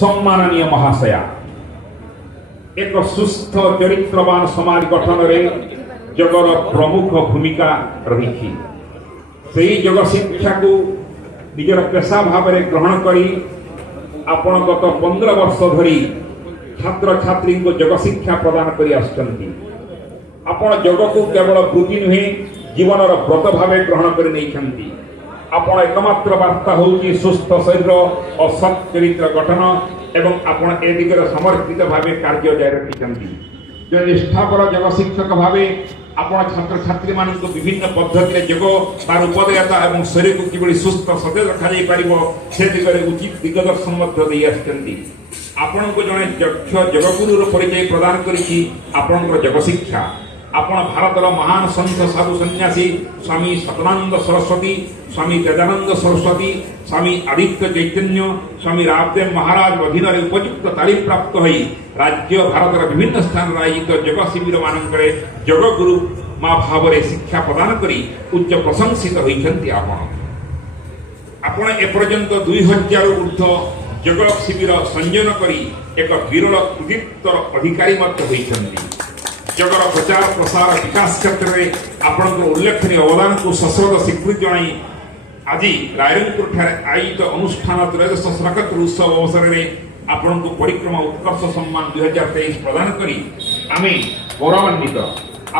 सम्माननीय महाशया एक सुस्थ चरित्रवान समाज गठन में जगर प्रमुख भूमिका रही योग शिक्षा को निजर पेशा भाव में ग्रहण करी आपण गत 15 वर्ष धरी छात्र छात्री को योग शिक्षा प्रदान कर आपण योग को केवल वृत्ति नुहे जीवन व्रत भाव ग्रहण कर आपण एकमात्र वार्ता होउची सुस्थ शरीर और सत् चरित्र गठन एवं आपण ए दिगरे समर्पित भाव कार्य जारी रखिछंती जो निष्ठापर योग शिक्षक भाव आपण छात्र छात्री मान विभिन्न पद्धति योग तार उपदेयता और शरीर को किभली सुस्थ सतेज रखा जाई परिबो से दिगरे उचित दिग्दर्शन मध्य देई आछंती आपण को जने दक्ष योगगुरु परिचय प्रदान करिछि आपण योग शिक्षा आपण भारतर महान संत साधु सन्यासी स्वामी सतनानंद सरस्वती स्वामी तेजानंद सरस्वती स्वामी आदित्य चैतन्य स्वामी रामदेव महाराज अधीन उपयुक्त तालीम प्राप्त होई राज्य भारतर विभिन्न स्थान आयोजित योग शिविर मानकर योग गुरु माँ भाव शिक्षा प्रदान करी उच्च प्रशंसित होइछंती आपण एपर्यंत 2000 ऊर्ध्व योग शिविर संयोजन करी एक विरल कृतित्व अधिकारी मत होइछंती जगर प्रचार प्रसार विकास क्षेत्र में आपण उल्लेखनीय अवदान को सश्रद्ध स्वीकृति जनाई आज रायरंगपुर आयोजित अनुष्ठान त्रयोदश स्नातक उत्सव अवसर में आपण को परिक्रमा उत्कर्ष सम्मान 2023 प्रदान करी आमे गौरवान्वित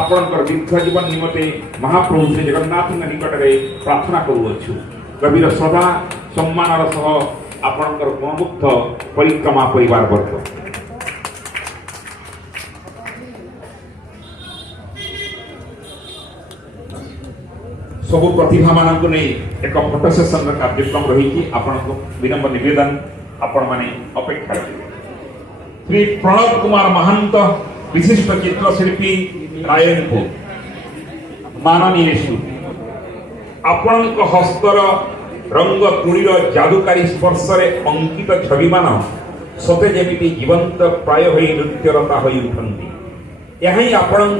आपण दीर्घ जीवन निमते महाप्रभु श्री जगन्नाथ निकट में प्रार्थना करुअछु गभीर श्रद्धा सम्मान सह आपण गुणमुग्ध परिक्रमा परिवार वर्ग सबु प्रतिभा मानक नहीं एक फोटो सेशन कार्यक्रम रही विनम्र निवेदन आपण माने अपेक्षा श्री प्रणव कुमार महंत विशिष्ट चित्रशिल्पी रायरंगपुर माननीय आपण हस्तर रंग तुणीर जादुकारी स्पर्श अंकित छवि मान सते जेमिति जीवंत प्राय नृत्यरता हो उठती यही आपण